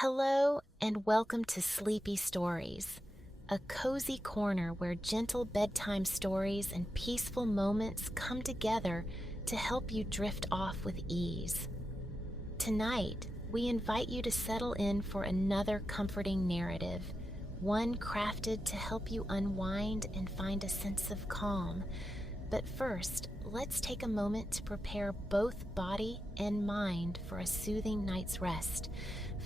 Hello and welcome to Sleepy Stories, a cozy corner where gentle bedtime stories and peaceful moments come together to help you drift off with ease. Tonight, we invite you to settle in for another comforting narrative, one crafted to help you unwind and find a sense of calm. But first, let's take a moment to prepare both body and mind for a soothing night's rest.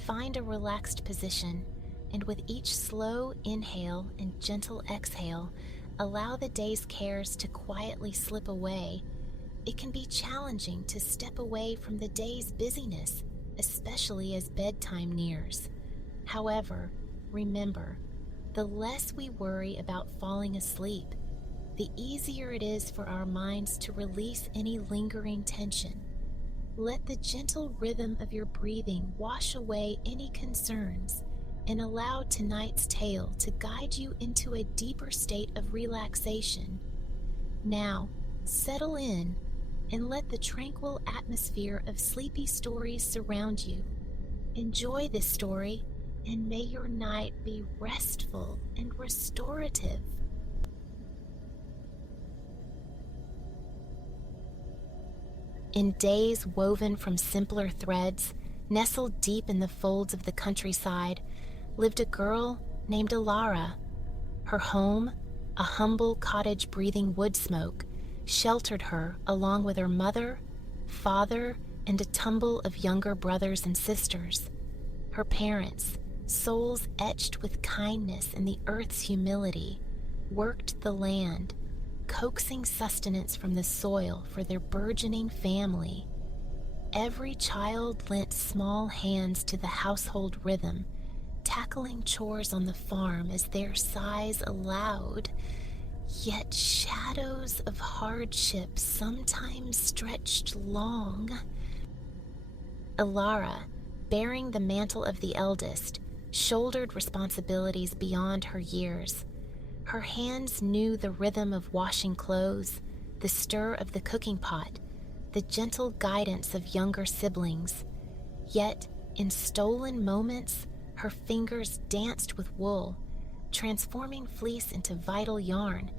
Find a relaxed position, and with each slow inhale and gentle exhale, allow the day's cares to quietly slip away. It can be challenging to step away from the day's busyness, especially as bedtime nears. However, remember, the less we worry about falling asleep, the easier it is for our minds to release any lingering tension. Let the gentle rhythm of your breathing wash away any concerns and allow tonight's tale to guide you into a deeper state of relaxation. Now, settle in and let the tranquil atmosphere of sleepy stories surround you. Enjoy this story, and may your night be restful and restorative. In days woven from simpler threads, nestled deep in the folds of the countryside, lived a girl named Alara. Her home, a humble cottage breathing wood smoke, sheltered her along with her mother, father, and a tumble of younger brothers and sisters. Her parents, souls etched with kindness and the earth's humility, worked the land, coaxing sustenance from the soil for their burgeoning family. Every child lent small hands to the household rhythm, tackling chores on the farm as their size allowed. Yet shadows of hardship sometimes stretched long. Alara, bearing the mantle of the eldest, shouldered responsibilities beyond her years. Her hands knew the rhythm of washing clothes, the stir of the cooking pot, the gentle guidance of younger siblings. Yet, in stolen moments, her fingers danced with wool, transforming fleece into vital yarn,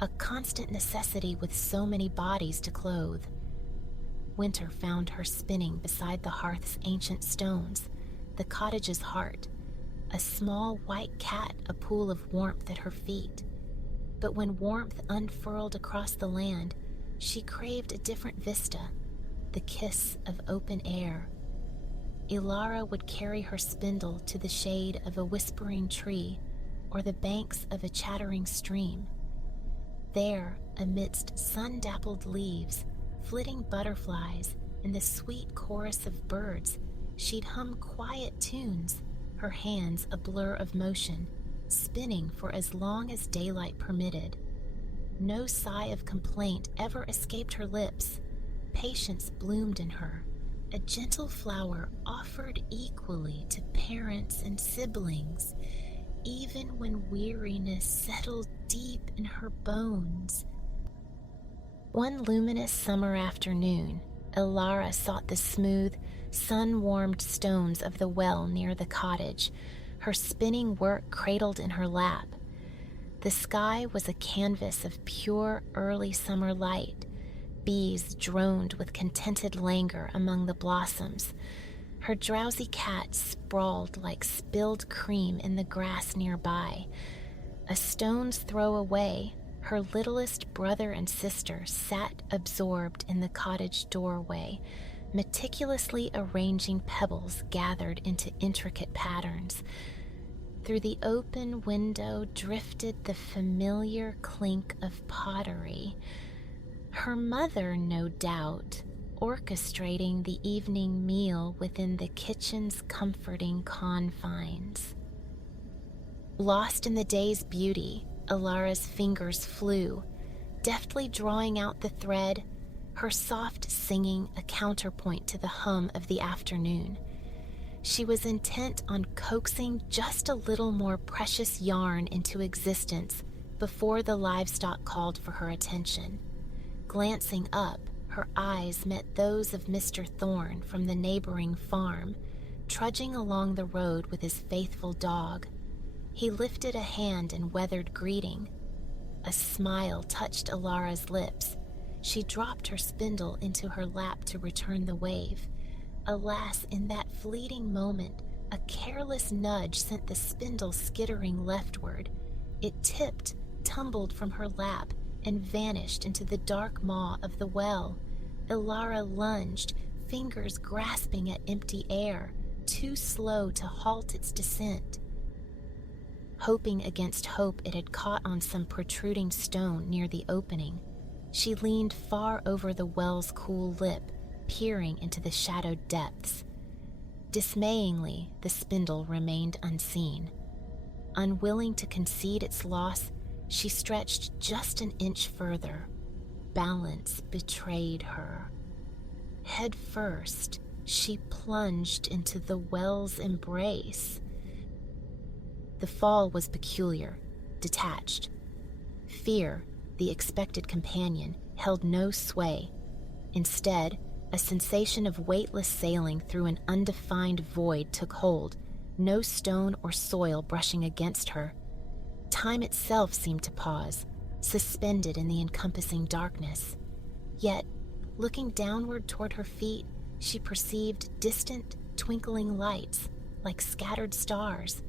a constant necessity with so many bodies to clothe. Winter found her spinning beside the hearth's ancient stones, the cottage's heart, a small white cat a pool of warmth at her feet. But when warmth unfurled across the land, she craved a different vista, the kiss of open air. Alara would carry her spindle to the shade of a whispering tree or the banks of a chattering stream. There, amidst sun-dappled leaves, flitting butterflies, and the sweet chorus of birds, she'd hum quiet tunes, her hands a blur of motion, spinning for as long as daylight permitted. No sigh of complaint ever escaped her lips. Patience bloomed in her, a gentle flower offered equally to parents and siblings, even when weariness settled deep in her bones. One luminous summer afternoon, Alara sought the smooth, sun-warmed stones of the well near the cottage, her spinning work cradled in her lap. The sky was a canvas of pure early summer light. Bees droned with contented languor among the blossoms. Her drowsy cat sprawled like spilled cream in the grass nearby. A stone's throw away, her littlest brother and sister sat absorbed in the cottage doorway, meticulously arranging pebbles gathered into intricate patterns. Through the open window drifted the familiar clink of pottery. Her mother, no doubt, orchestrating the evening meal within the kitchen's comforting confines. Lost in the day's beauty, Alara's fingers flew, deftly drawing out the thread, her soft singing a counterpoint to the hum of the afternoon. She was intent on coaxing just a little more precious yarn into existence before the livestock called for her attention. Glancing up, her eyes met those of Mr. Thorne from the neighboring farm, trudging along the road with his faithful dog. He lifted a hand in weathered greeting. A smile touched Alara's lips. She dropped her spindle into her lap to return the wave. Alas, in that fleeting moment, a careless nudge sent the spindle skittering leftward. It tipped, tumbled from her lap, and vanished into the dark maw of the well. Alara lunged, fingers grasping at empty air, too slow to halt its descent. Hoping against hope it had caught on some protruding stone near the opening, she leaned far over the well's cool lip, peering into the shadowed depths. Dismayingly, the spindle remained unseen. Unwilling to concede its loss, she stretched just an inch further. Balance betrayed her. Head first, she plunged into the well's embrace. The fall was peculiar, detached. Fear, the expected companion, held no sway. Instead, a sensation of weightless sailing through an undefined void took hold, no stone or soil brushing against her. Time itself seemed to pause, suspended in the encompassing darkness. Yet, looking downward toward her feet, she perceived distant, twinkling lights, like scattered stars.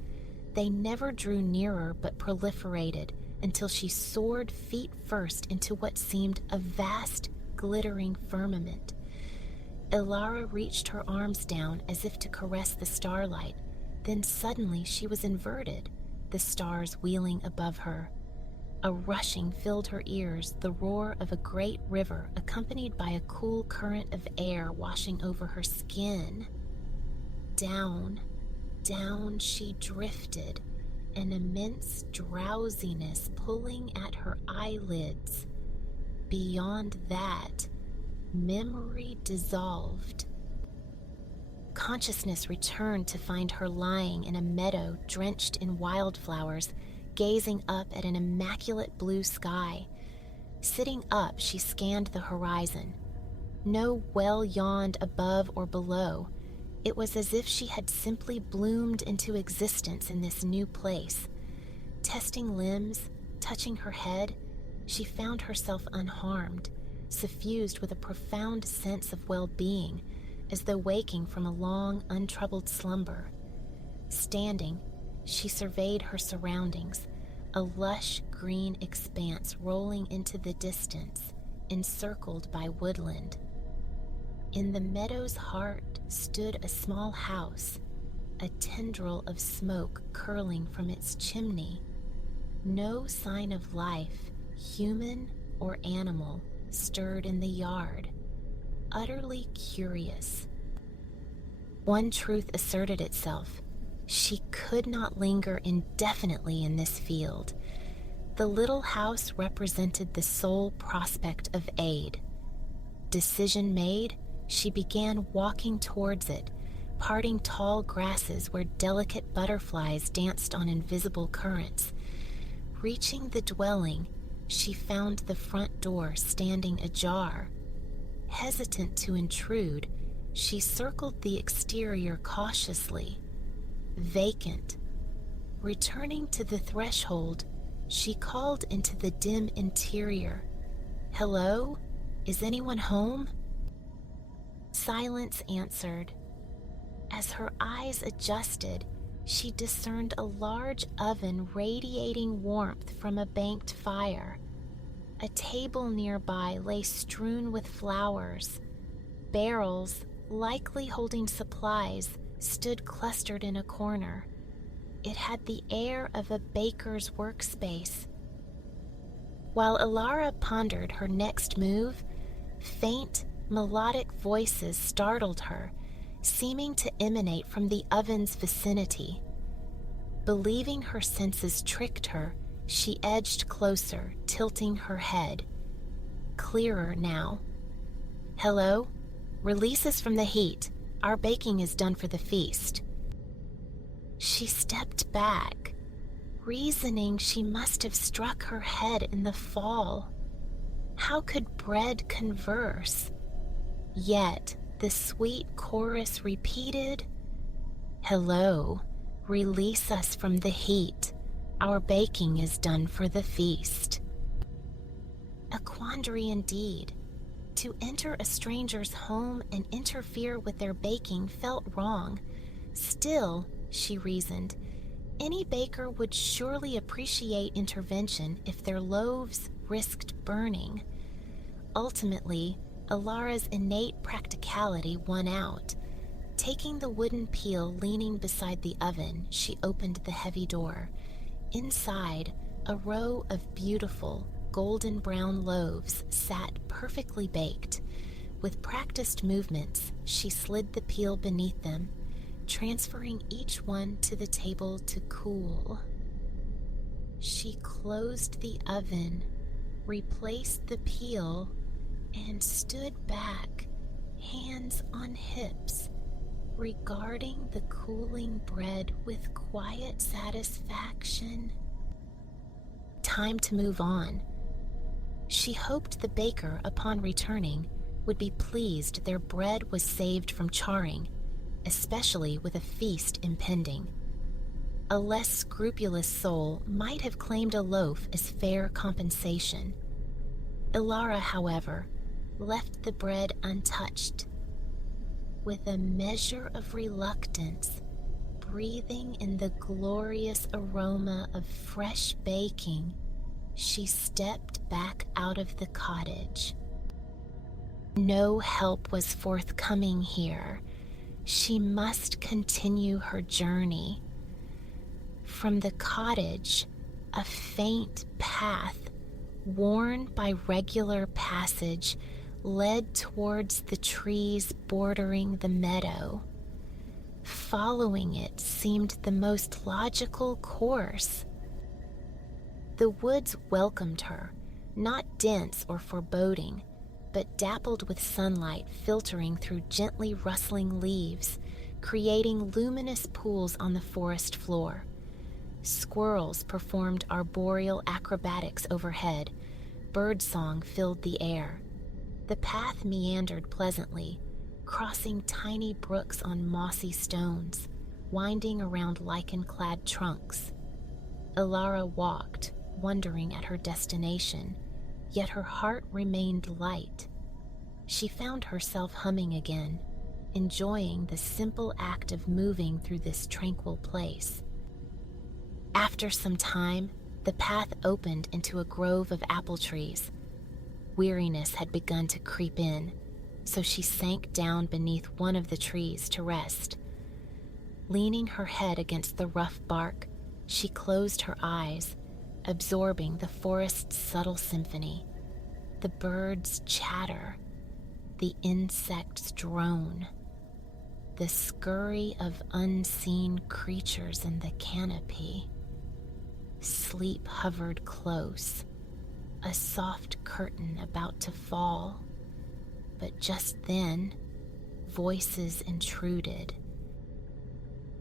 They never drew nearer but proliferated until she soared feet first into what seemed a vast, glittering firmament. Alara reached her arms down as if to caress the starlight. Then suddenly she was inverted, the stars wheeling above her. A rushing filled her ears, the roar of a great river accompanied by a cool current of air washing over her skin. Down, down she drifted, an immense drowsiness pulling at her eyelids. Beyond that, memory dissolved. Consciousness returned to find her lying in a meadow drenched in wildflowers, gazing up at an immaculate blue sky. Sitting up, she scanned the horizon. No well yawned above or below. It was as if she had simply bloomed into existence in this new place. Testing limbs, touching her head, she found herself unharmed, suffused with a profound sense of well-being, as though waking from a long, untroubled slumber. Standing, she surveyed her surroundings, a lush green expanse rolling into the distance, encircled by woodland. In the meadow's heart stood a small house, a tendril of smoke curling from its chimney. No sign of life, human or animal, stirred in the yard. Utterly curious. One truth asserted itself. She could not linger indefinitely in this field. The little house represented the sole prospect of aid. Decision made, she began walking towards it, parting tall grasses where delicate butterflies danced on invisible currents. Reaching the dwelling, she found the front door standing ajar. Hesitant to intrude, she circled the exterior cautiously. Vacant. Returning to the threshold, she called into the dim interior. "Hello? Is anyone home?" Silence answered. As her eyes adjusted, she discerned a large oven radiating warmth from a banked fire. A table nearby lay strewn with flowers. Barrels, likely holding supplies, stood clustered in a corner. It had the air of a baker's workspace. While Alara pondered her next move, faint, melodic voices startled her, seeming to emanate from the oven's vicinity. Believing her senses tricked her, she edged closer, tilting her head. Clearer now. "Hello? Release us from the heat. Our baking is done for the feast." She stepped back, reasoning she must have struck her head in the fall. How could bread converse? Yet the sweet chorus repeated, Hello, release us from the heat. Our baking is done for the feast. A quandary indeed. To enter a stranger's home and interfere with their baking felt wrong. Still, she reasoned, any baker would surely appreciate intervention if their loaves risked burning. Ultimately, Alara's innate practicality won out. Taking the wooden peel leaning beside the oven, she opened the heavy door. Inside, a row of beautiful, golden brown loaves sat perfectly baked. With practiced movements, she slid the peel beneath them, transferring each one to the table to cool. She closed the oven, replaced the peel, and stood back, hands on hips, regarding the cooling bread with quiet satisfaction. Time to move on. She hoped the baker, upon returning, would be pleased their bread was saved from charring, especially with a feast impending. A less scrupulous soul might have claimed a loaf as fair compensation. Alara, however, left the bread untouched. With a measure of reluctance, breathing in the glorious aroma of fresh baking, she stepped back out of the cottage. No help was forthcoming here. She must continue her journey. From the cottage, a faint path, worn by regular passage, led towards the trees bordering the meadow. Following it seemed the most logical course. The woods welcomed her, not dense or foreboding, but dappled with sunlight filtering through gently rustling leaves, creating luminous pools on the forest floor. Squirrels performed arboreal acrobatics overhead. Birdsong filled the air. The path meandered pleasantly, crossing tiny brooks on mossy stones, winding around lichen-clad trunks. Alara walked, wondering at her destination, yet her heart remained light. She found herself humming again, enjoying the simple act of moving through this tranquil place. After some time, the path opened into a grove of apple trees. Weariness had begun to creep in, so she sank down beneath one of the trees to rest. Leaning her head against the rough bark, she closed her eyes, absorbing the forest's subtle symphony. The birds' chatter, the insects' drone, the scurry of unseen creatures in the canopy. Sleep hovered close, a soft curtain about to fall. But just then, voices intruded.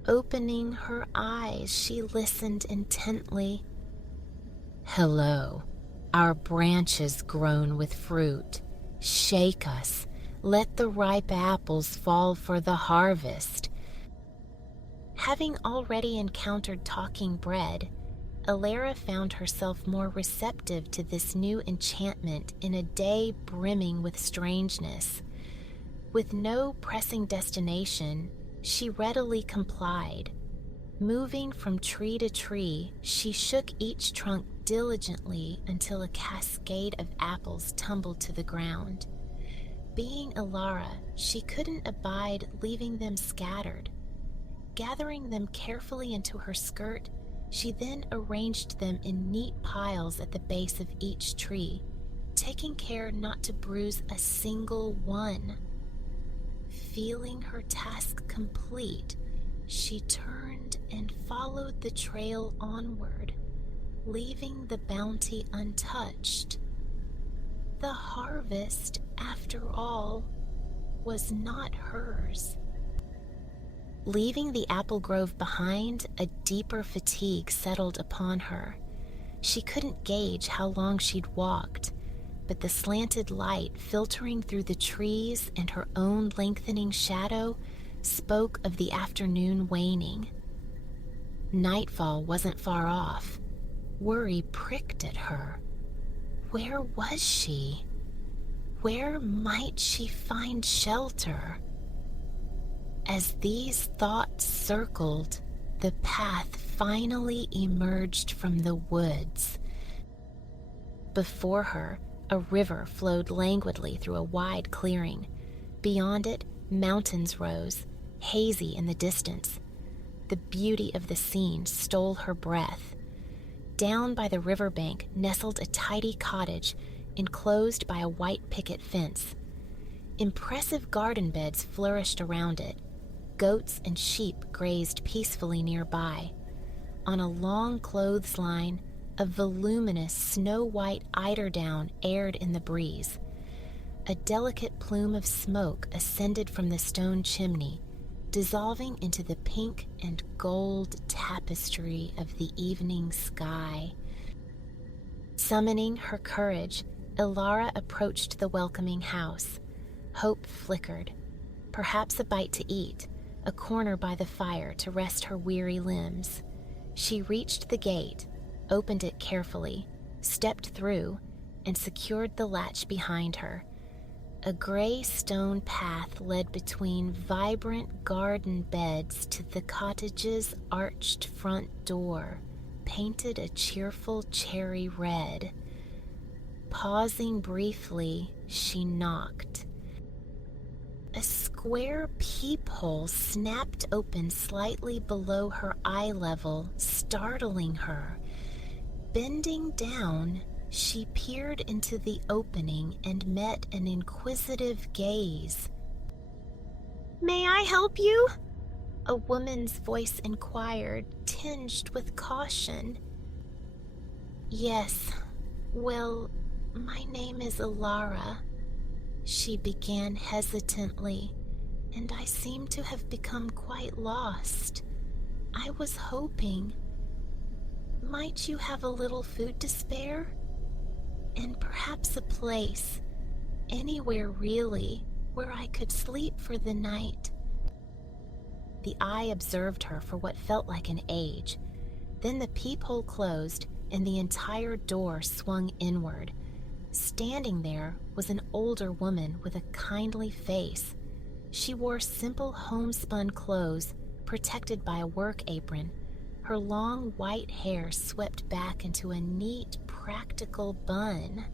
Opening her eyes, she listened intently. "Hello, our branches grown with fruit. Shake us, let the ripe apples fall for the harvest." Having already encountered talking bread, Alara found herself more receptive to this new enchantment in a day brimming with strangeness. With no pressing destination, she readily complied. Moving from tree to tree, she shook each trunk diligently until a cascade of apples tumbled to the ground. Being Alara, she couldn't abide leaving them scattered. Gathering them carefully into her skirt, she then arranged them in neat piles at the base of each tree, taking care not to bruise a single one. Feeling her task complete, she turned and followed the trail onward, leaving the bounty untouched. The harvest, after all, was not hers. Leaving the apple grove behind, a deeper fatigue settled upon her. She couldn't gauge how long she'd walked, but the slanted light filtering through the trees and her own lengthening shadow spoke of the afternoon waning. Nightfall wasn't far off. Worry pricked at her. Where was she? Where might she find shelter? As these thoughts circled, the path finally emerged from the woods. Before her, a river flowed languidly through a wide clearing. Beyond it, mountains rose, hazy in the distance. The beauty of the scene stole her breath. Down by the riverbank nestled a tidy cottage, enclosed by a white picket fence. Impressive garden beds flourished around it. Goats and sheep grazed peacefully nearby. On a long clothesline, a voluminous snow-white eiderdown aired in the breeze. A delicate plume of smoke ascended from the stone chimney, dissolving into the pink and gold tapestry of the evening sky. Summoning her courage, Ilara approached the welcoming house. Hope flickered. Perhaps a bite to eat, a corner by the fire to rest her weary limbs. She reached the gate, opened it carefully, stepped through, and secured the latch behind her. A gray stone path led between vibrant garden beds to the cottage's arched front door, painted a cheerful cherry red. Pausing briefly, she knocked. A square peephole snapped open slightly below her eye level, startling her. Bending down, she peered into the opening and met an inquisitive gaze. "May I help you?" a woman's voice inquired, tinged with caution. "Yes, well, my name is Ilara," she began hesitantly, "and I seem to have become quite lost. I was hoping... Might you have a little food to spare? And perhaps a place, anywhere really, where I could sleep for the night." The eye observed her for what felt like an age. Then the peephole closed and the entire door swung inward. Standing there was an older woman with a kindly face. She wore simple homespun clothes, protected by a work apron. Her long white hair swept back into a neat, practical bun.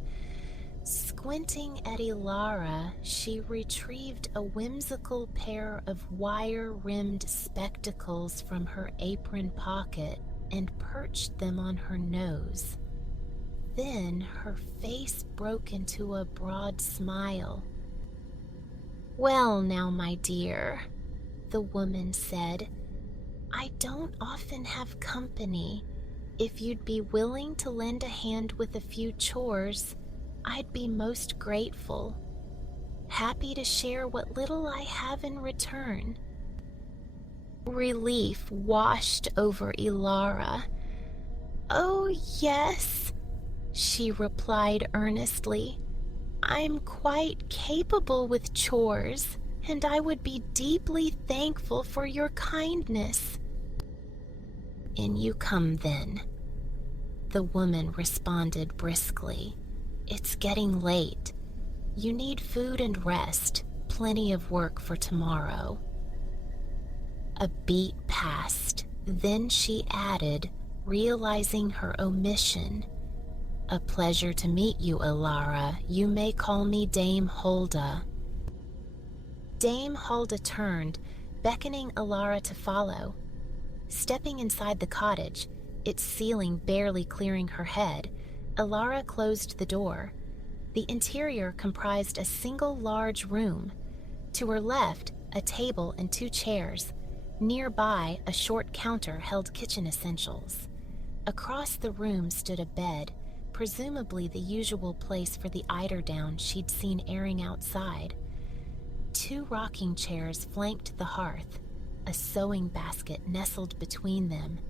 Squinting at Ilara, she retrieved a whimsical pair of wire-rimmed spectacles from her apron pocket and perched them on her nose. Then her face broke into a broad smile. "Well now, my dear," the woman said, "I don't often have company. If you'd be willing to lend a hand with a few chores, I'd be most grateful. Happy to share what little I have in return." Relief washed over Ilara. "Oh, yes," she replied earnestly. "I'm quite capable with chores, and I would be deeply thankful for your kindness." "In you come then," the woman responded briskly. "It's getting late. You need food and rest, plenty of work for tomorrow." A beat passed, then she added, realizing her omission, "A pleasure to meet you, Ilara. You may call me Dame Hulda." Dame Hulda turned, beckoning Ilara to follow. Stepping inside the cottage, its ceiling barely clearing her head, Ilara closed the door. The interior comprised a single large room. To her left, a table and 2 chairs. Nearby, a short counter held kitchen essentials. Across the room stood a bed, presumably the usual place for the eiderdown she'd seen airing outside. 2 rocking chairs flanked the hearth, a sewing basket nestled between them.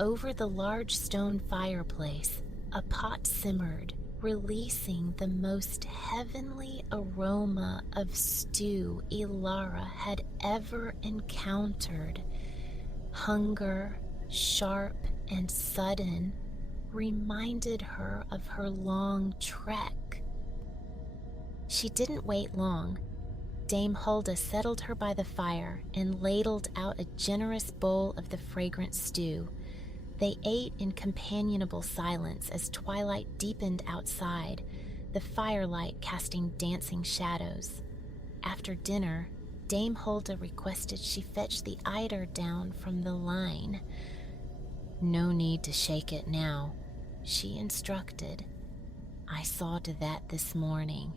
Over the large stone fireplace, a pot simmered, releasing the most heavenly aroma of stew Ilara had ever encountered. Hunger, sharp and sudden, reminded her of her long trek. She didn't wait long. Dame Hulda settled her by the fire and ladled out a generous bowl of the fragrant stew. They ate in companionable silence as twilight deepened outside, the firelight casting dancing shadows. After dinner, Dame Hulda requested she fetch the eider down from the line. "No need to shake it now," she instructed. "I saw to that this morning."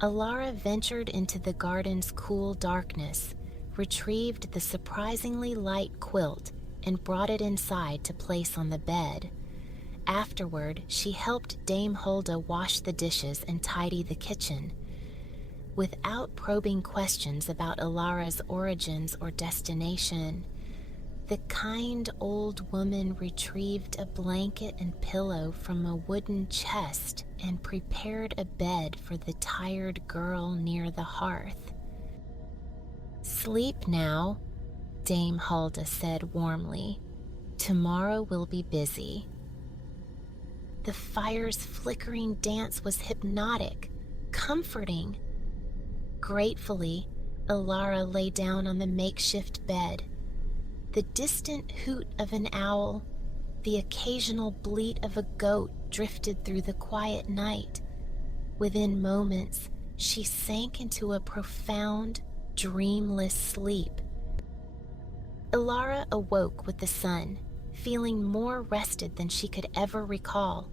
Ilara ventured into the garden's cool darkness, retrieved the surprisingly light quilt, and brought it inside to place on the bed. Afterward, she helped Dame Hulda wash the dishes and tidy the kitchen. Without probing questions about Ilara's origins or destination, the kind old woman retrieved a blanket and pillow from a wooden chest and prepared a bed for the tired girl near the hearth. "Sleep now," Dame Hulda said warmly. "Tomorrow will be busy." The fire's flickering dance was hypnotic, comforting. Gratefully, Ilara lay down on the makeshift bed. The distant hoot of an owl, the occasional bleat of a goat drifted through the quiet night. Within moments, she sank into a profound, dreamless sleep. Ilara awoke with the sun, feeling more rested than she could ever recall.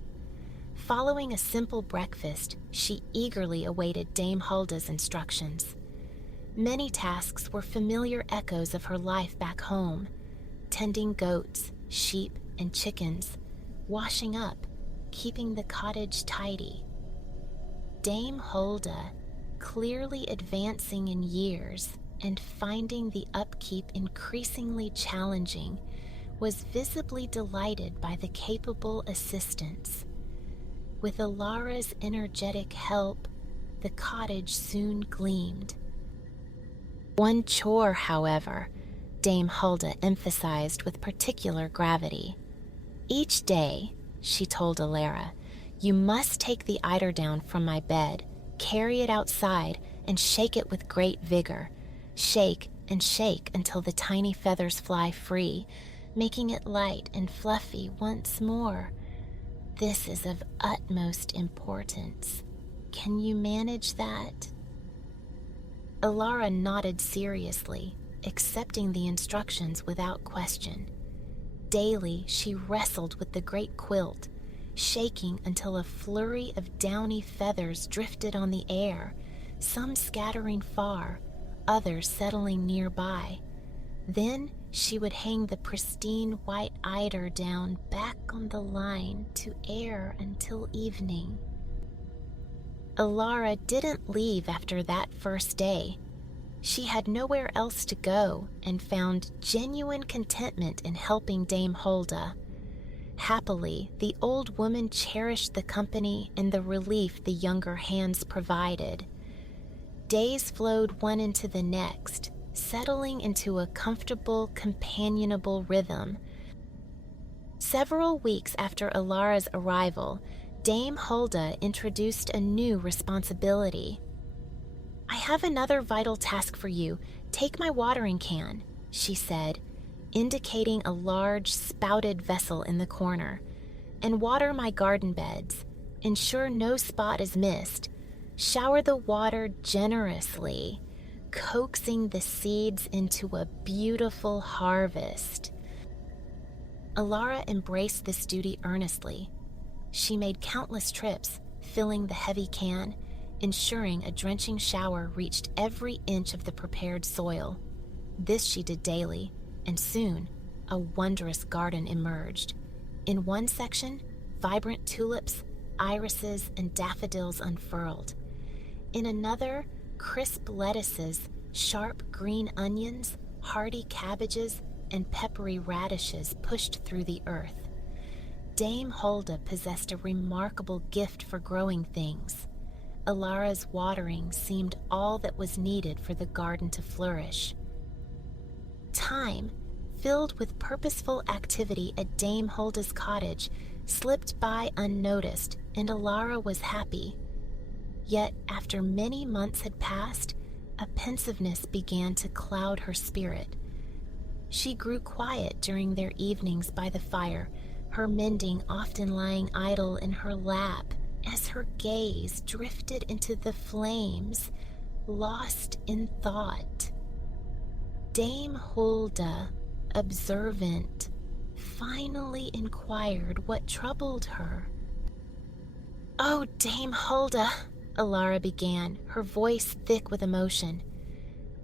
Following a simple breakfast, she eagerly awaited Dame Hulda's instructions. Many tasks were familiar echoes of her life back home: tending goats, sheep, and chickens, washing up, keeping the cottage tidy. Dame Hulda, clearly advancing in years and finding the upkeep increasingly challenging, was visibly delighted by the capable assistants. With Ilara's energetic help, the cottage soon gleamed. One chore, however, Dame Hulda emphasized with particular gravity. "Each day," she told Ilara, "you must take the eider down from my bed, carry it outside, and shake it with great vigor. Shake and shake until the tiny feathers fly free, making it light and fluffy once more. This is of utmost importance. Can you manage that?" Ilara nodded seriously, accepting the instructions without question. Daily, she wrestled with the great quilt, shaking until a flurry of downy feathers drifted on the air, some scattering far, others settling nearby. Then she would hang the pristine white eider down back on the line to air until evening. Ilara didn't leave after that first day. She had nowhere else to go and found genuine contentment in helping Dame Hulda. Happily, the old woman cherished the company and the relief the younger hands provided. Days flowed one into the next, settling into a comfortable, companionable rhythm. Several weeks after Ilara's arrival, Dame Hulda introduced a new responsibility. "I have another vital task for you. Take my watering can," she said, indicating a large, spouted vessel in the corner, "and water my garden beds. Ensure no spot is missed. Shower the water generously, coaxing the seeds into a beautiful harvest." Ilara embraced this duty earnestly. She made countless trips, filling the heavy can, ensuring a drenching shower reached every inch of the prepared soil. This she did daily, and soon a wondrous garden emerged. In one section, vibrant tulips, irises, and daffodils unfurled. In another, crisp lettuces, sharp green onions, hardy cabbages, and peppery radishes pushed through the earth. Dame Hulda possessed a remarkable gift for growing things. Ilara's watering seemed all that was needed for the garden to flourish. Time, filled with purposeful activity at Dame Hulda's cottage, slipped by unnoticed, and Ilara was happy. Yet, after many months had passed, a pensiveness began to cloud her spirit. She grew quiet during their evenings by the fire, her mending often lying idle in her lap as her gaze drifted into the flames, lost in thought. Dame Hulda, observant, finally inquired what troubled her. "Oh, Dame Hulda," Ilara began, her voice thick with emotion.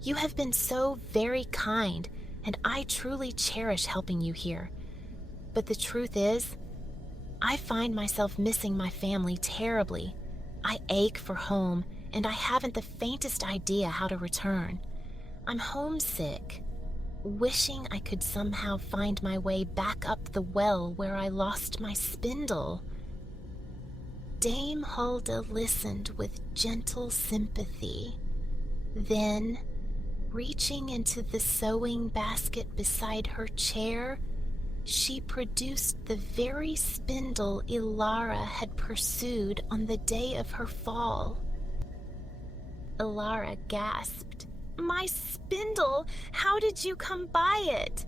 "You have been so very kind, and I truly cherish helping you here. But the truth is, I find myself missing my family terribly. I ache for home, and I haven't the faintest idea how to return. I'm homesick, wishing I could somehow find my way back up the well where I lost my spindle." Dame Hulda listened with gentle sympathy. Then, reaching into the sewing basket beside her chair, she produced the very spindle Ilara had pursued on the day of her fall. Ilara gasped, "My spindle! How did you come by it?"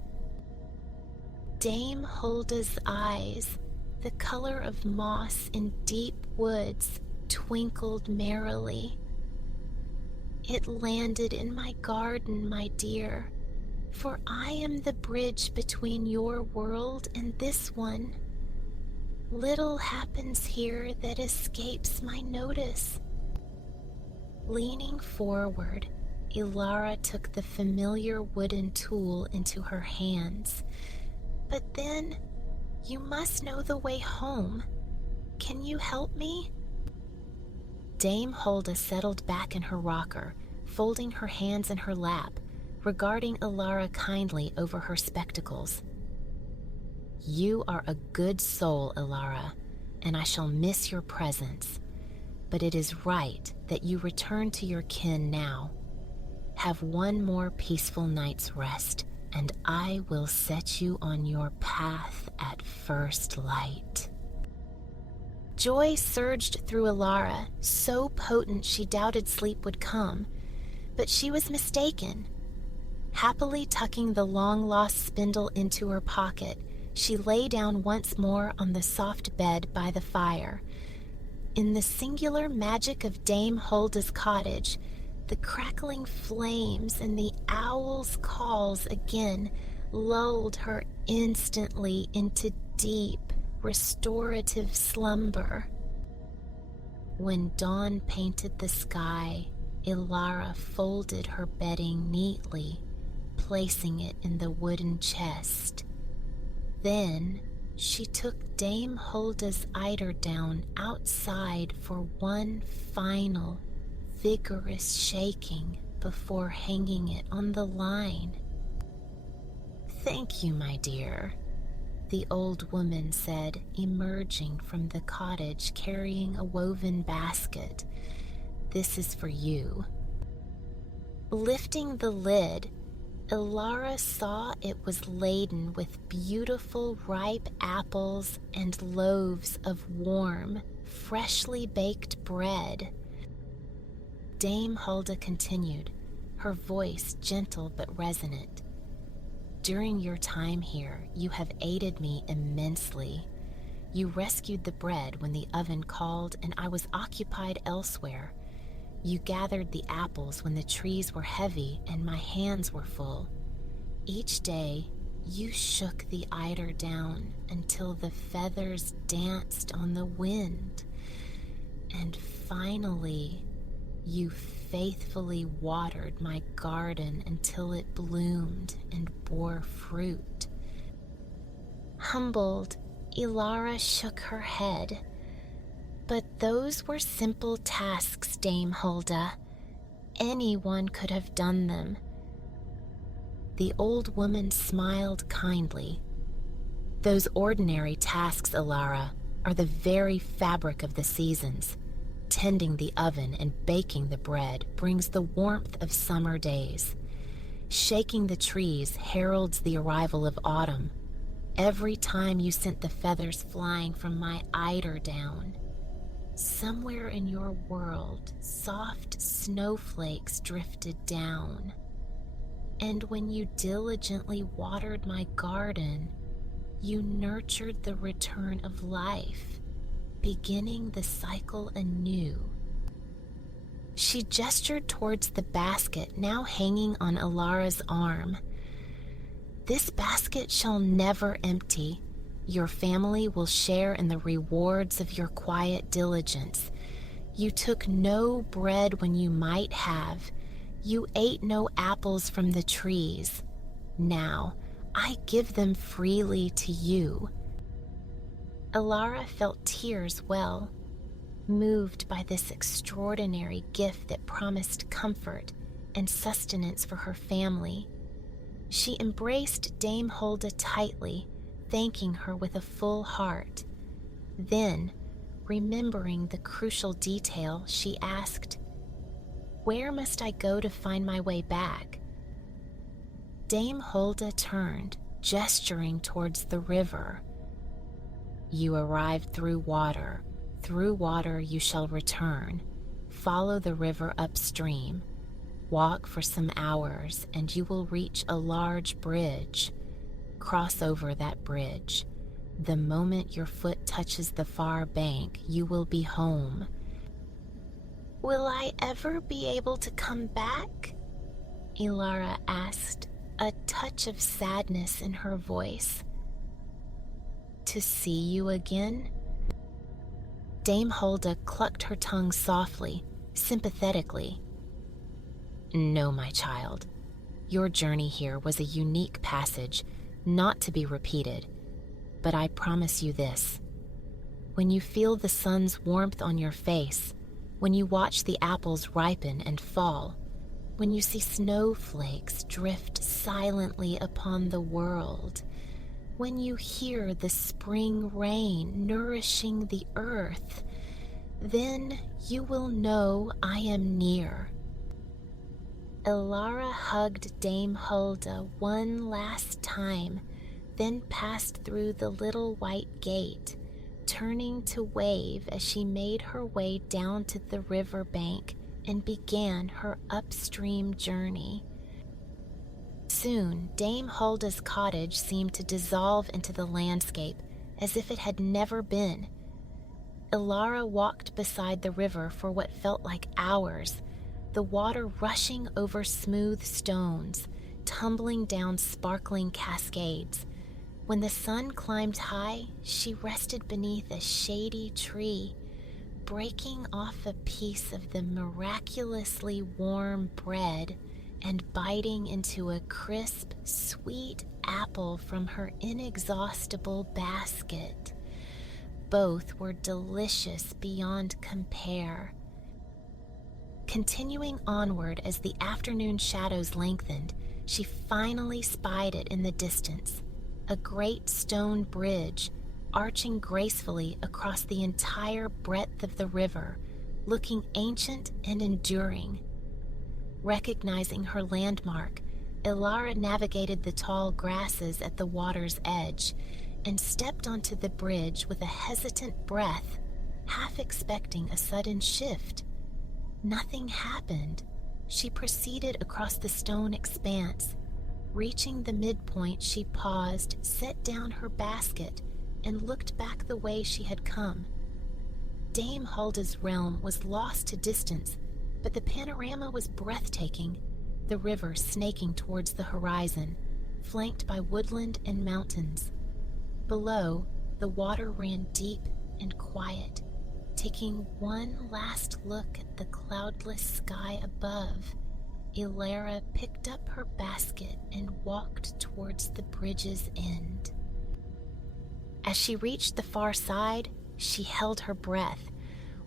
Dame Hulda's eyes, the color of moss in deep woods, twinkled merrily. "It landed in my garden, my dear, for I am the bridge between your world and this one. Little happens here that escapes my notice." Leaning forward, Ilara took the familiar wooden tool into her hands. "But then, you must know the way home. Can you help me?" Dame Hulda settled back in her rocker, folding her hands in her lap, regarding Ilara kindly over her spectacles. "You are a good soul, Ilara, and I shall miss your presence. But it is right that you return to your kin now. Have one more peaceful night's rest, and I will set you on your path at first light." Joy surged through Ilara, so potent she doubted sleep would come, but she was mistaken. Happily tucking the long-lost spindle into her pocket, she lay down once more on the soft bed by the fire. In the singular magic of Dame Hulda's cottage, the crackling flames and the owl's calls again lulled her instantly into deep, restorative slumber. When dawn painted the sky, Ilara folded her bedding neatly, placing it in the wooden chest. Then she took Dame Hulda's eiderdown outside for one final, vigorous shaking before hanging it on the line. "Thank you, my dear," the old woman said, emerging from the cottage carrying a woven basket. "This is for you." Lifting the lid, Ilara saw it was laden with beautiful ripe apples and loaves of warm, freshly baked bread. Dame Hulda continued, her voice gentle but resonant. "During your time here, you have aided me immensely. You rescued the bread when the oven called and I was occupied elsewhere. You gathered the apples when the trees were heavy and my hands were full. Each day, you shook the eiderdown until the feathers danced on the wind. And finally, you faithfully watered my garden until it bloomed and bore fruit." Humbled, Ilara shook her head. "But those were simple tasks, Dame Hulda. Anyone could have done them." The old woman smiled kindly. Those ordinary tasks, Alara, are the very fabric of the seasons. Tending the oven and baking the bread brings the warmth of summer days. Shaking the trees heralds the arrival of autumn. Every time you sent the feathers flying from my eider down, somewhere in your world, soft snowflakes drifted down. And when you diligently watered my garden, you nurtured the return of life, beginning the cycle anew. She gestured towards the basket now hanging on Alara's arm. This basket shall never empty. Your family will share in the rewards of your quiet diligence. You took no bread when you might have. You ate no apples from the trees. Now, I give them freely to you. Alara felt tears well, moved by this extraordinary gift that promised comfort and sustenance for her family. She embraced Dame Hulda tightly, thanking her with a full heart. Then, remembering the crucial detail, she asked, "Where must I go to find my way back?" Dame Hulda turned, gesturing towards the river. "You arrived through water. Through water you shall return. Follow the river upstream. Walk for some hours, and you will reach a large bridge. Cross over that bridge. The moment your foot touches the far bank, you will be home." "Will I ever be able to come back?" Alara asked, a touch of sadness in her voice. "To see you again?" Dame Hulda clucked her tongue softly, sympathetically. "No, my child. Your journey here was a unique passage, not to be repeated. But I promise you this. When you feel the sun's warmth on your face, when you watch the apples ripen and fall, when you see snowflakes drift silently upon the world, when you hear the spring rain nourishing the earth, then you will know I am near." Alara hugged Dame Hulda one last time, then passed through the little white gate, turning to wave as she made her way down to the river bank and began her upstream journey. Soon, Dame Hulda's cottage seemed to dissolve into the landscape as if it had never been. Alara walked beside the river for what felt like hours, the water rushing over smooth stones, tumbling down sparkling cascades. When the sun climbed high, she rested beneath a shady tree, breaking off a piece of the miraculously warm bread and biting into a crisp, sweet apple from her inexhaustible basket. Both were delicious beyond compare. Continuing onward as the afternoon shadows lengthened, she finally spied it in the distance, a great stone bridge arching gracefully across the entire breadth of the river, looking ancient and enduring. Recognizing her landmark, Alara navigated the tall grasses at the water's edge and stepped onto the bridge with a hesitant breath, half expecting a sudden shift. Nothing happened. She proceeded across the stone expanse. Reaching the midpoint, she paused, set down her basket, and looked back the way she had come. Dame Hulda's realm was lost to distance, but the panorama was breathtaking, the river snaking towards the horizon, flanked by woodland and mountains. Below, the water ran deep and quiet. Taking one last look at the cloudless sky above, Alara picked up her basket and walked towards the bridge's end. As she reached the far side, she held her breath.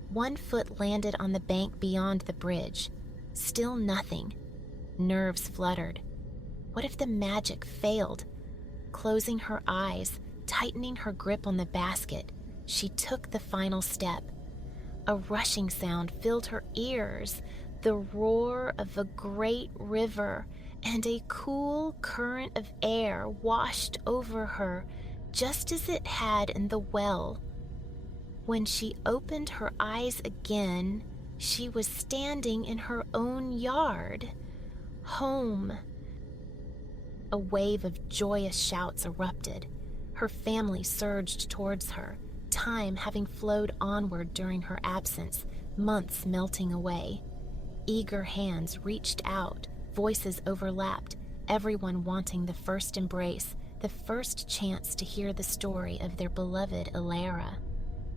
One foot landed on the bank beyond the bridge. Still nothing. Nerves fluttered. What if the magic failed? Closing her eyes, Tightening her grip on the basket, she took the final step. A rushing sound filled her ears, the roar of a great river, and a cool current of air washed over her, just as it had in the well. When she opened her eyes again, she was standing in her own yard. Home. A wave of joyous shouts erupted. Her family surged towards her, time having flowed onward during her absence, months melting away. Eager hands reached out, voices overlapped, everyone wanting the first embrace, the first chance to hear the story of their beloved Alara.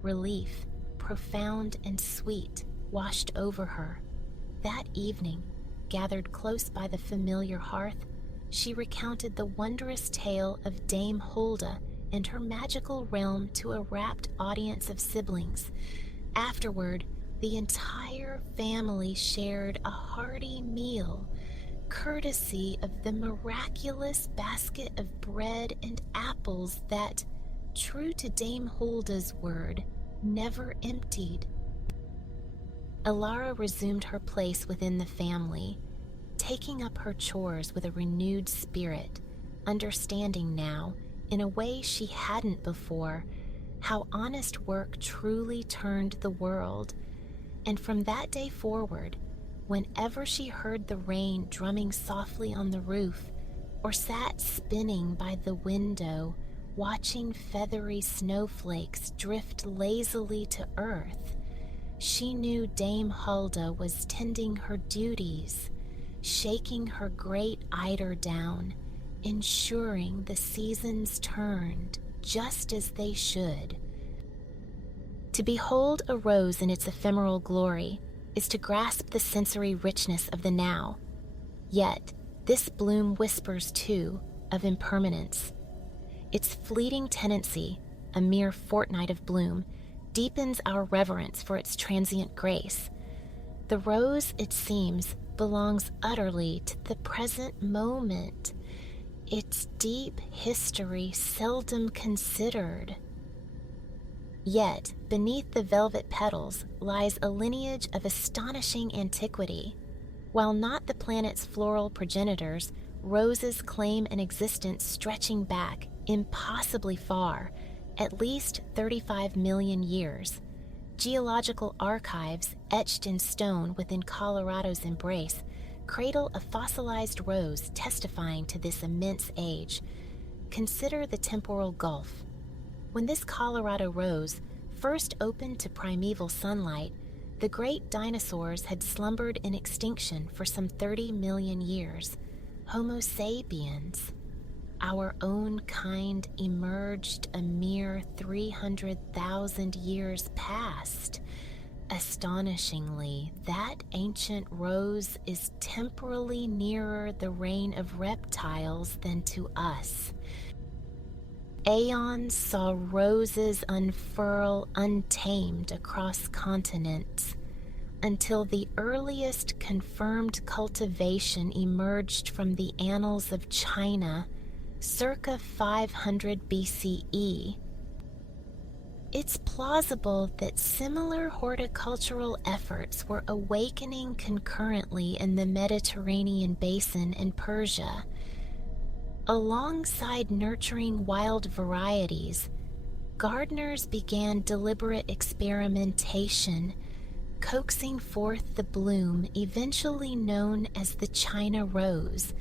Relief, profound and sweet, washed over her. That evening, gathered close by the familiar hearth, she recounted the wondrous tale of Dame Hulda and her magical realm to a rapt audience of siblings. Afterward, the entire family shared a hearty meal, courtesy of the miraculous basket of bread and apples that, true to Dame Hulda's word, never emptied. Alara resumed her place within the family, taking up her chores with a renewed spirit, understanding now, in a way she hadn't before, how honest work truly turned the world. And from that day forward, whenever she heard the rain drumming softly on the roof, or sat spinning by the window, watching feathery snowflakes drift lazily to earth, she knew Dame Hulda was tending her duties, shaking her great eider down, ensuring the seasons turned just as they should. To behold a rose in its ephemeral glory is to grasp the sensory richness of the now. Yet, this bloom whispers, too, of impermanence. Its fleeting tenancy, a mere fortnight of bloom, deepens our reverence for its transient grace. The rose, it seems, belongs utterly to the present moment, its deep history seldom considered. Yet, beneath the velvet petals lies a lineage of astonishing antiquity. While not the planet's floral progenitors, roses claim an existence stretching back impossibly far, at least 35 million years. Geological archives etched in stone within Colorado's embrace cradle a fossilized rose testifying to this immense age. Consider the temporal gulf. When this Colorado rose first opened to primeval sunlight, the great dinosaurs had slumbered in extinction for some 30 million years. Homo sapiens, our own kind, emerged a mere 300,000 years past. Astonishingly, that ancient rose is temporally nearer the reign of reptiles than to us. Aeons saw roses unfurl untamed across continents, until the earliest confirmed cultivation emerged from the annals of China, circa 500 BCE. It's plausible that similar horticultural efforts were awakening concurrently in the Mediterranean basin and Persia. Alongside nurturing wild varieties, gardeners began deliberate experimentation, coaxing forth the bloom eventually known as the China rose.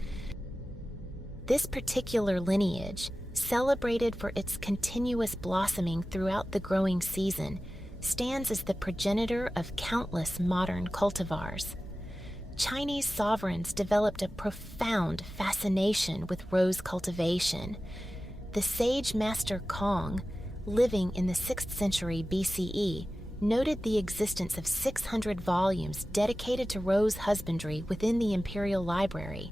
This particular lineage, celebrated for its continuous blossoming throughout the growing season, stands as the progenitor of countless modern cultivars. Chinese sovereigns developed a profound fascination with rose cultivation. The sage master Kong, living in the 6th century BCE, noted the existence of 600 volumes dedicated to rose husbandry within the imperial library.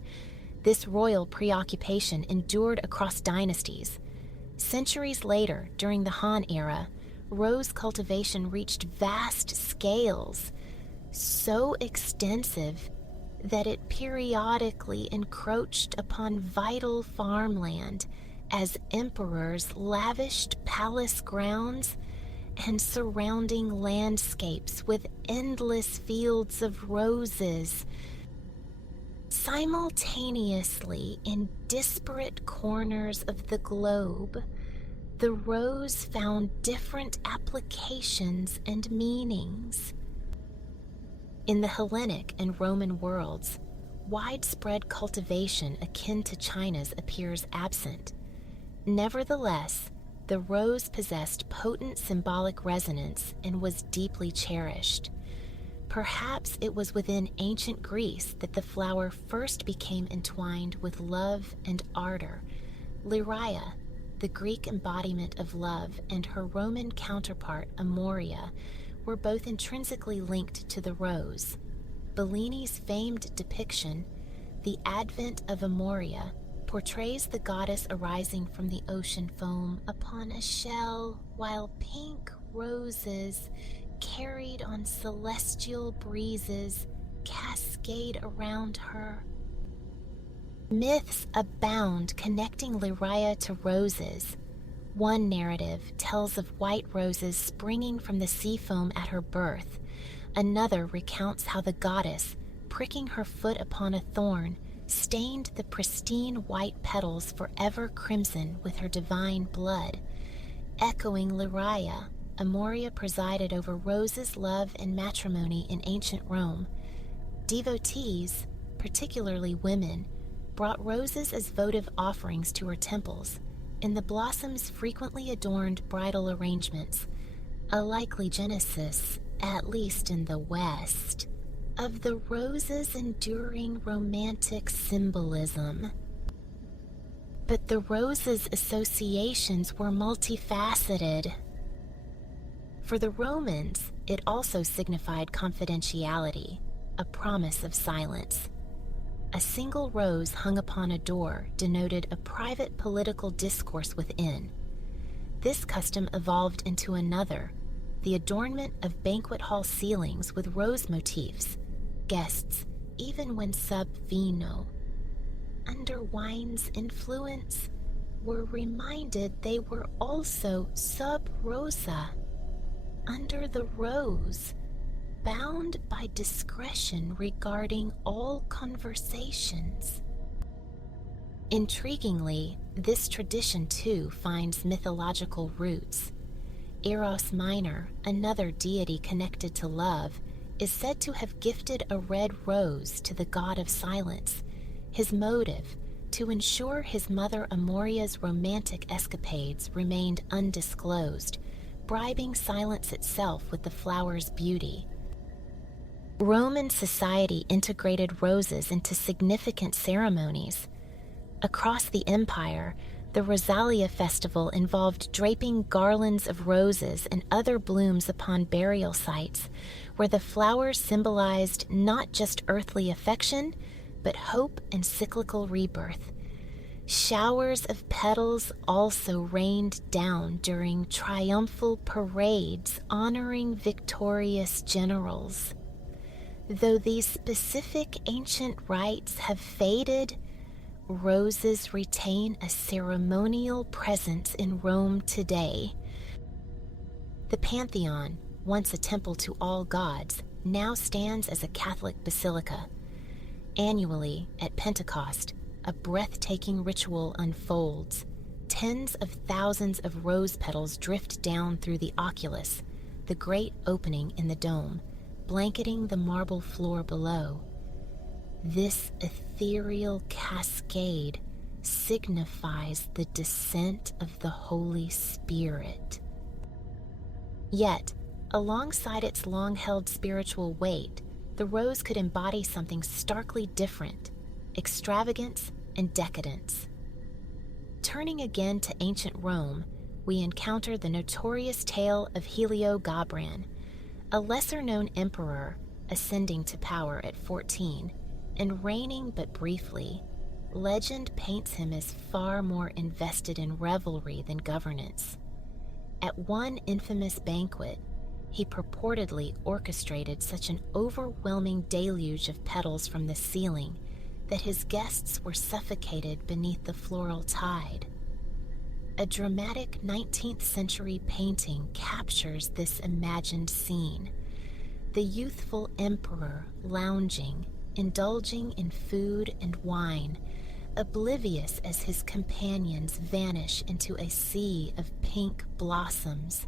This royal preoccupation endured across dynasties. Centuries later, during the Han era, rose cultivation reached vast scales, so extensive that it periodically encroached upon vital farmland, as emperors lavished palace grounds and surrounding landscapes with endless fields of roses. Simultaneously, in disparate corners of the globe, the rose found different applications and meanings. In the Hellenic and Roman worlds, widespread cultivation akin to China's appears absent. Nevertheless, the rose possessed potent symbolic resonance and was deeply cherished. Perhaps it was within ancient Greece that the flower first became entwined with love and ardor. Lyria, the Greek embodiment of love, and her Roman counterpart, Amoria, were both intrinsically linked to the rose. Bellini's famed depiction, The Advent of Amoria, portrays the goddess arising from the ocean foam upon a shell, while pink roses, carried on celestial breezes, cascade around her. Myths abound connecting Lyria to roses. One narrative tells of white roses springing from the sea foam at her birth. Another recounts how the goddess, pricking her foot upon a thorn, stained the pristine white petals forever crimson with her divine blood. Echoing Lyria, Amoria presided over roses, love, and matrimony in ancient Rome. Devotees, particularly women, brought roses as votive offerings to her temples, and the blossoms frequently adorned bridal arrangements, a likely genesis, at least in the West, of the rose's enduring romantic symbolism. But the rose's associations were multifaceted. For the Romans, it also signified confidentiality, a promise of silence. A single rose hung upon a door denoted a private political discourse within. This custom evolved into another, the adornment of banquet hall ceilings with rose motifs. Guests, even when sub vino, under wine's influence, were reminded they were also sub rosa, under the rose, bound by discretion regarding all conversations. Intriguingly, this tradition too finds mythological roots. Eros Minor, another deity connected to love, is said to have gifted a red rose to the god of silence. His motive, to ensure his mother Amoria's romantic escapades remained undisclosed, bribing silence itself with the flower's beauty. Roman society integrated roses into significant ceremonies. Across the empire, the Rosalia festival involved draping garlands of roses and other blooms upon burial sites, where the flowers symbolized not just earthly affection, but hope and cyclical rebirth. Showers of petals also rained down during triumphal parades honoring victorious generals. Though these specific ancient rites have faded, roses retain a ceremonial presence in Rome today. The Pantheon, once a temple to all gods, now stands as a Catholic basilica. Annually, at Pentecost, a breathtaking ritual unfolds. Tens of thousands of rose petals drift down through the oculus, the great opening in the dome, blanketing the marble floor below. This ethereal cascade signifies the descent of the Holy Spirit. Yet, alongside its long-held spiritual weight, the rose could embody something starkly different: extravagance and decadence. Turning again to ancient Rome, we encounter the notorious tale of Heliogabran, a lesser-known emperor ascending to power at 14 and reigning but briefly. Legend paints him as far more invested in revelry than governance. At one infamous banquet, he purportedly orchestrated such an overwhelming deluge of petals from the ceiling that his guests were suffocated beneath the floral tide. A dramatic 19th century painting captures this imagined scene. The youthful emperor lounging, indulging in food and wine, oblivious as his companions vanish into a sea of pink blossoms.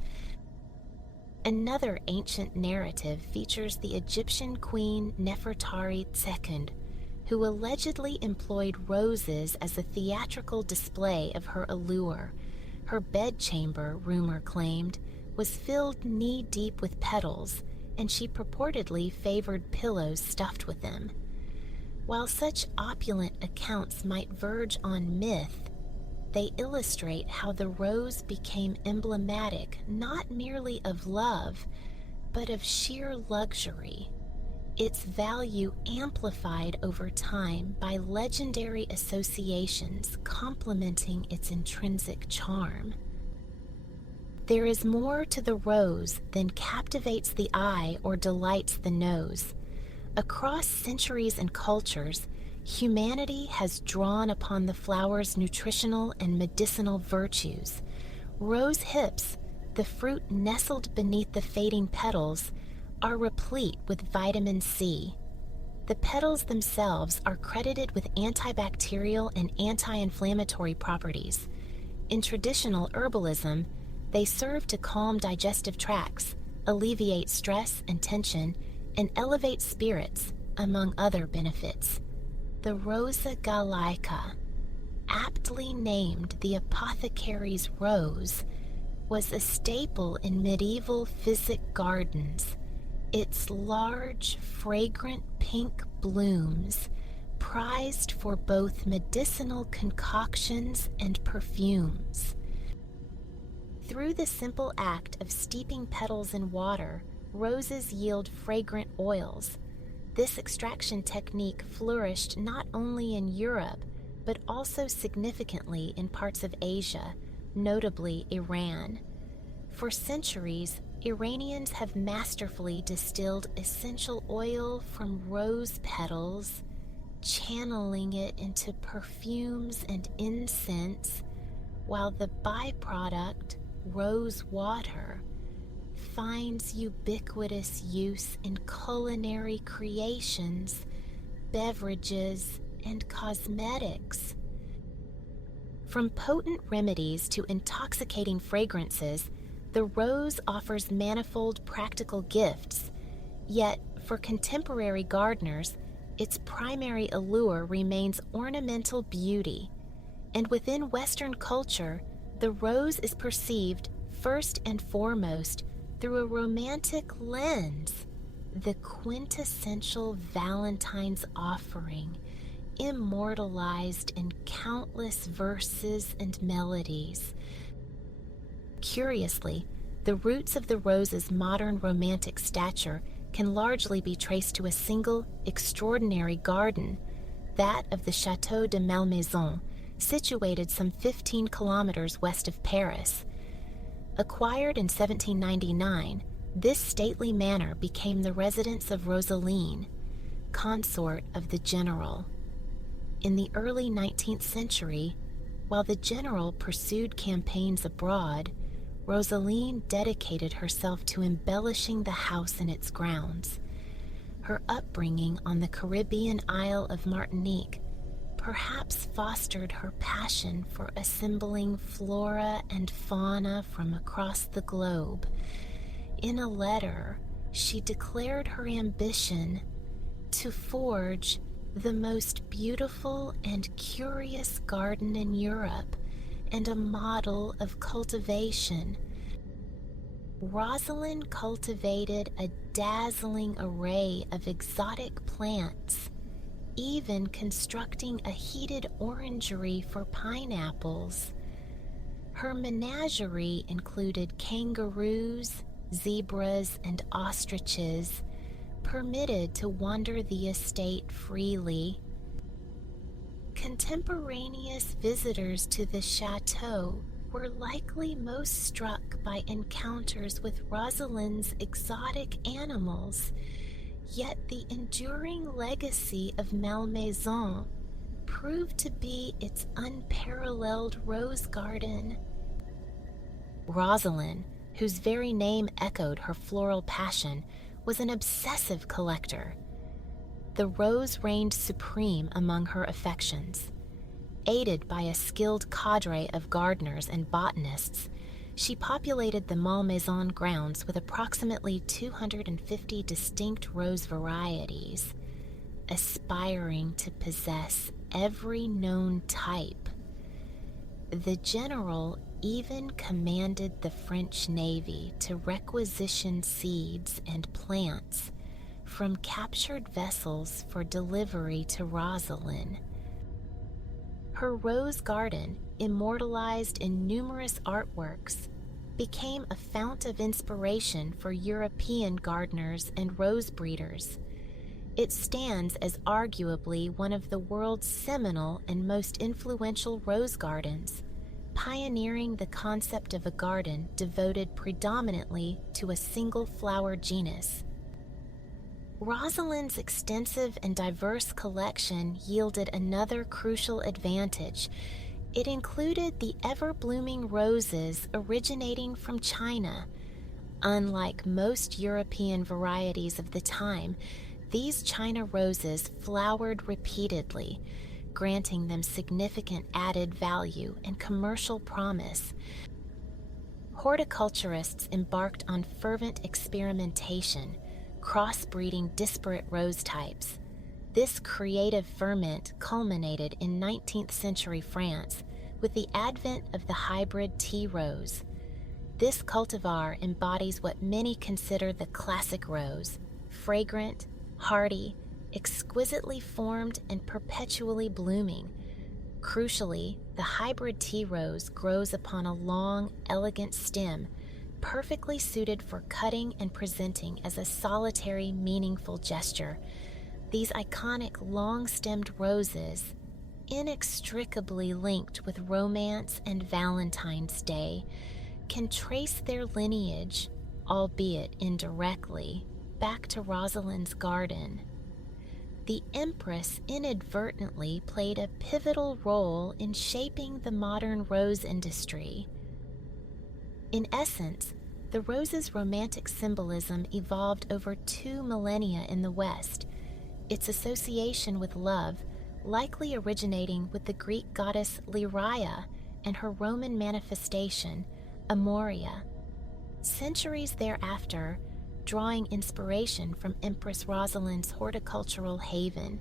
Another ancient narrative features the Egyptian queen Nefertari II, who allegedly employed roses as a theatrical display of her allure. Her bedchamber, rumor claimed, was filled knee-deep with petals, and she purportedly favored pillows stuffed with them. While such opulent accounts might verge on myth, they illustrate how the rose became emblematic not merely of love, but of sheer luxury, its value amplified over time by legendary associations complementing its intrinsic charm. There is more to the rose than captivates the eye or delights the nose. Across centuries and cultures, humanity has drawn upon the flower's nutritional and medicinal virtues. Rose hips, the fruit nestled beneath the fading petals, are replete with vitamin C. The petals themselves are credited with antibacterial and anti-inflammatory properties. In traditional herbalism, they serve to calm digestive tracts, alleviate stress and tension, and elevate spirits, among other benefits. The Rosa Gallica, aptly named the apothecary's rose, was a staple in medieval Physic gardens. Its large, fragrant pink blooms, prized for both medicinal concoctions and perfumes. Through the simple act of steeping petals in water, roses yield fragrant oils. This extraction technique flourished not only in Europe, but also significantly in parts of Asia, notably Iran. For centuries, Iranians have masterfully distilled essential oil from rose petals, channeling it into perfumes and incense, while the byproduct, rose water, finds ubiquitous use in culinary creations, beverages, and cosmetics. From potent remedies to intoxicating fragrances, the rose offers manifold practical gifts. Yet, for contemporary gardeners, its primary allure remains ornamental beauty. And within Western culture, the rose is perceived, first and foremost, through a romantic lens, the quintessential Valentine's offering, immortalized in countless verses and melodies. Curiously, the roots of the rose's modern romantic stature can largely be traced to a single, extraordinary garden, that of the Château de Malmaison, situated some 15 kilometers west of Paris. Acquired in 1799, this stately manor became the residence of Rosaline, consort of the general. In the early 19th century, while the general pursued campaigns abroad, Rosaline dedicated herself to embellishing the house and its grounds. Her upbringing on the Caribbean isle of Martinique perhaps fostered her passion for assembling flora and fauna from across the globe. In a letter, she declared her ambition to forge the most beautiful and curious garden in Europe and a model of cultivation. Rosalind cultivated a dazzling array of exotic plants, even constructing a heated orangery for pineapples. Her menagerie included kangaroos, zebras, and ostriches, permitted to wander the estate freely. Contemporaneous visitors to the chateau were likely most struck by encounters with Rosalind's exotic animals, yet the enduring legacy of Malmaison proved to be its unparalleled rose garden. Rosalind, whose very name echoed her floral passion, was an obsessive collector. The rose reigned supreme among her affections. Aided by a skilled cadre of gardeners and botanists, she populated the Malmaison grounds with approximately 250 distinct rose varieties, aspiring to possess every known type. The general even commanded the French Navy to requisition seeds and plants from captured vessels for delivery to Rosalind. Her rose garden, immortalized in numerous artworks, became a fount of inspiration for European gardeners and rose breeders. It stands as arguably one of the world's seminal and most influential rose gardens, pioneering the concept of a garden devoted predominantly to a single flower genus. Rosalind's extensive and diverse collection yielded another crucial advantage. It included the ever-blooming roses originating from China. Unlike most European varieties of the time, these China roses flowered repeatedly, granting them significant added value and commercial promise. Horticulturists embarked on fervent experimentation, crossbreeding disparate rose types. This creative ferment culminated in 19th century France with the advent of the hybrid tea rose. This cultivar embodies what many consider the classic rose: fragrant, hardy, exquisitely formed, and perpetually blooming. Crucially, the hybrid tea rose grows upon a long, elegant stem, perfectly suited for cutting and presenting as a solitary, meaningful gesture. These iconic long-stemmed roses, inextricably linked with romance and Valentine's Day, can trace their lineage, albeit indirectly, back to Rosalind's garden. The Empress inadvertently played a pivotal role in shaping the modern rose industry. In essence, the rose's romantic symbolism evolved over 2 millennia in the West, its association with love likely originating with the Greek goddess Lyria and her Roman manifestation, Amoria. Centuries thereafter, drawing inspiration from Empress Rosalind's horticultural haven,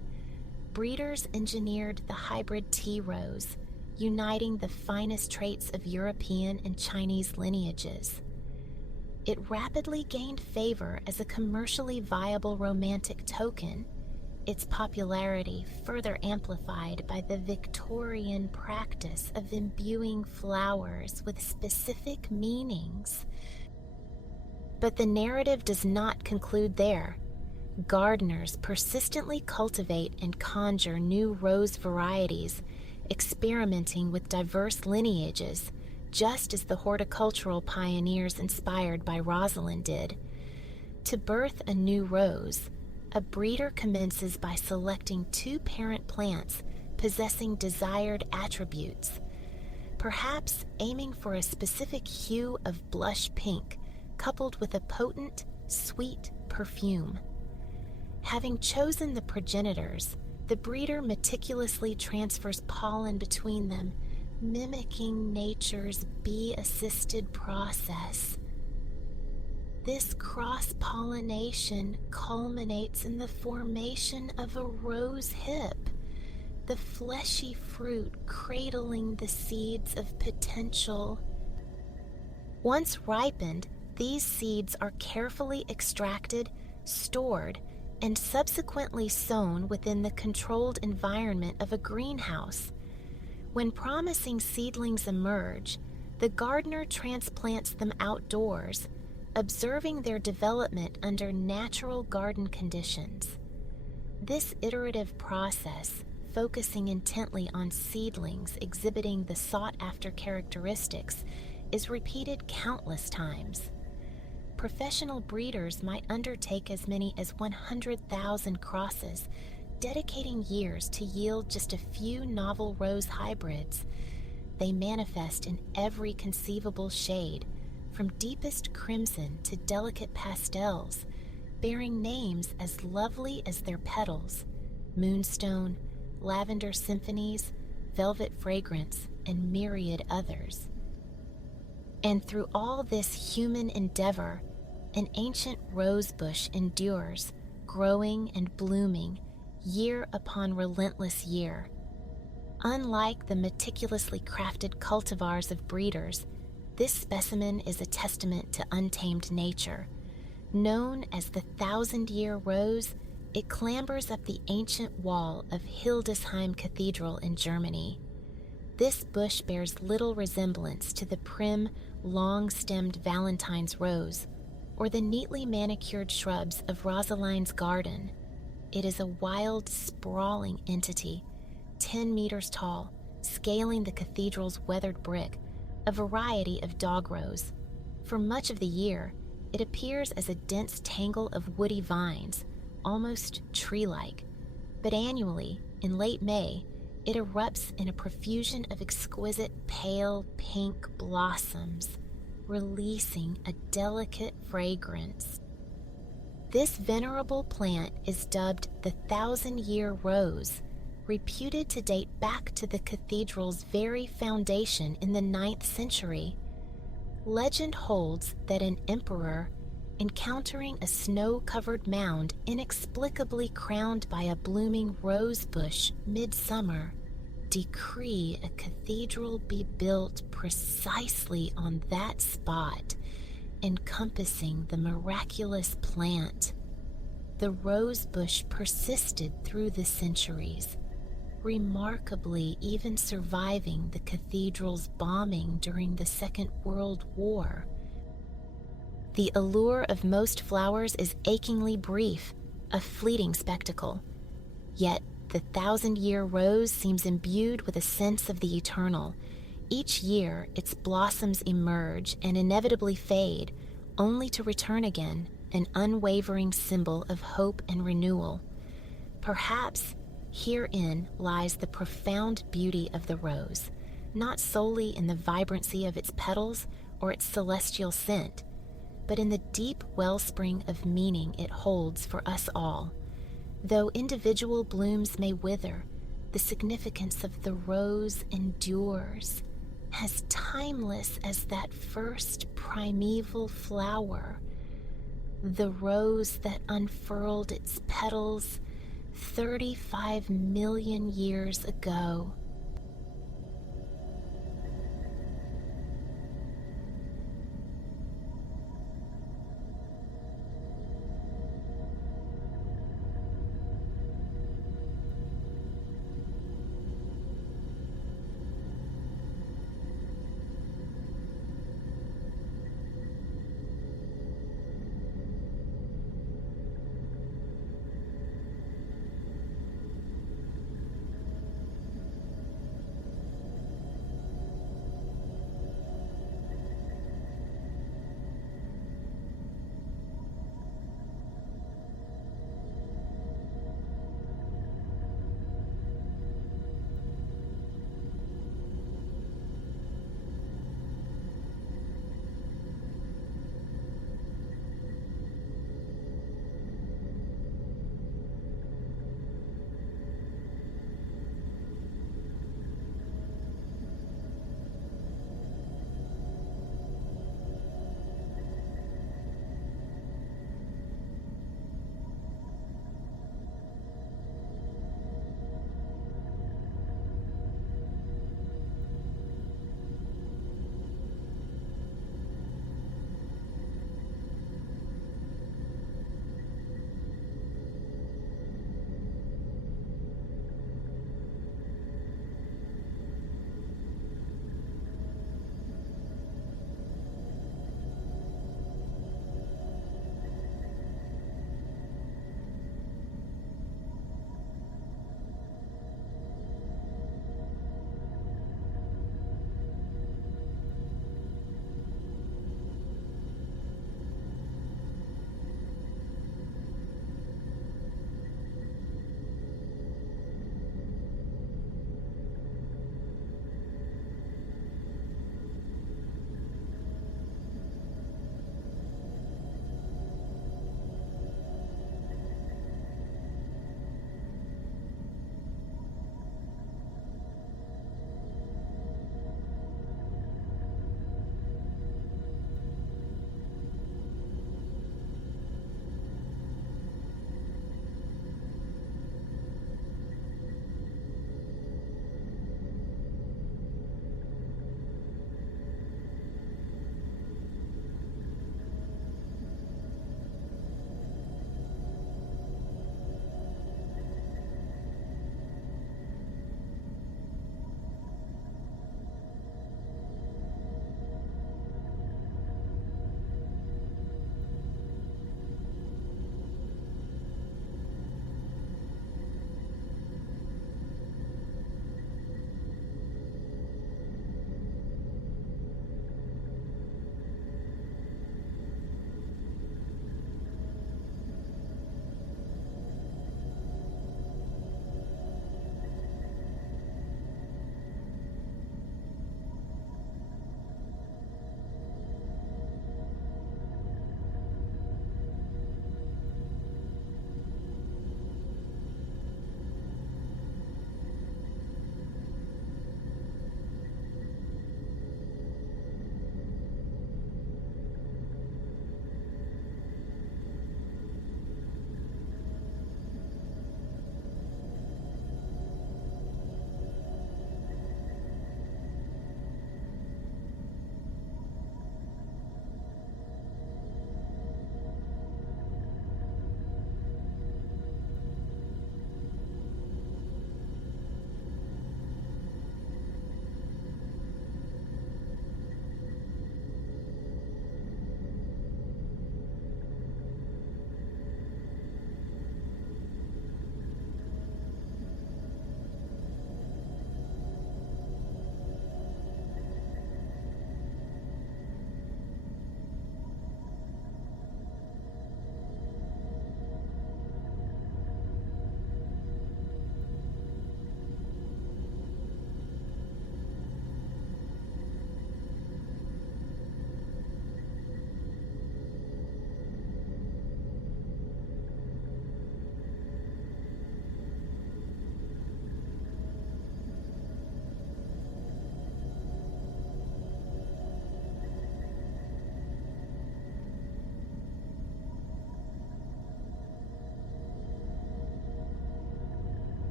breeders engineered the hybrid tea rose, uniting the finest traits of European and Chinese lineages. It rapidly gained favor as a commercially viable romantic token, its popularity further amplified by the Victorian practice of imbuing flowers with specific meanings. But the narrative does not conclude there. Gardeners persistently cultivate and conjure new rose varieties, experimenting with diverse lineages, just as the horticultural pioneers inspired by Rosalind did. To birth a new rose, a breeder commences by selecting 2 parent plants possessing desired attributes, perhaps aiming for a specific hue of blush pink, coupled with a potent, sweet perfume. Having chosen the progenitors, the breeder meticulously transfers pollen between them, mimicking nature's bee-assisted process. This cross-pollination culminates in the formation of a rose hip, the fleshy fruit cradling the seeds of potential. Once ripened, these seeds are carefully extracted, stored, and subsequently sown within the controlled environment of a greenhouse. When promising seedlings emerge, the gardener transplants them outdoors, observing their development under natural garden conditions. This iterative process, focusing intently on seedlings exhibiting the sought-after characteristics, is repeated countless times. Professional breeders might undertake as many as 100,000 crosses, dedicating years to yield just a few novel rose hybrids. They manifest in every conceivable shade, from deepest crimson to delicate pastels, bearing names as lovely as their petals: moonstone, lavender symphonies, velvet fragrance, and myriad others. And through all this human endeavor, an ancient rose bush endures, growing and blooming, year upon relentless year. Unlike the meticulously crafted cultivars of breeders, this specimen is a testament to untamed nature. Known as the 1,000-year rose, it clambers up the ancient wall of Hildesheim Cathedral in Germany. This bush bears little resemblance to the prim, long-stemmed Valentine's rose, or the neatly manicured shrubs of Rosaline's garden. It is a wild, sprawling entity, 10 meters tall, scaling the cathedral's weathered brick, a variety of dog rose. For much of the year, it appears as a dense tangle of woody vines, almost tree-like. But annually, in late May, it erupts in a profusion of exquisite pale pink blossoms, releasing a delicate fragrance. This venerable plant is dubbed the 1,000-year rose, reputed to date back to the cathedral's very foundation in the 9th century. Legend holds that an emperor, encountering a snow-covered mound inexplicably crowned by a blooming rose bush midsummer, decree a cathedral be built precisely on that spot, encompassing the miraculous plant. The rose bush persisted through the centuries, remarkably even surviving the cathedral's bombing during the Second World War. The allure of most flowers is achingly brief, a fleeting spectacle. Yet the 1,000-year rose seems imbued with a sense of the eternal. Each year, its blossoms emerge and inevitably fade, only to return again, an unwavering symbol of hope and renewal. Perhaps herein lies the profound beauty of the rose, not solely in the vibrancy of its petals or its celestial scent, but in the deep wellspring of meaning it holds for us all. Though individual blooms may wither, the significance of the rose endures, as timeless as that first primeval flower, the rose that unfurled its petals 35 million years ago.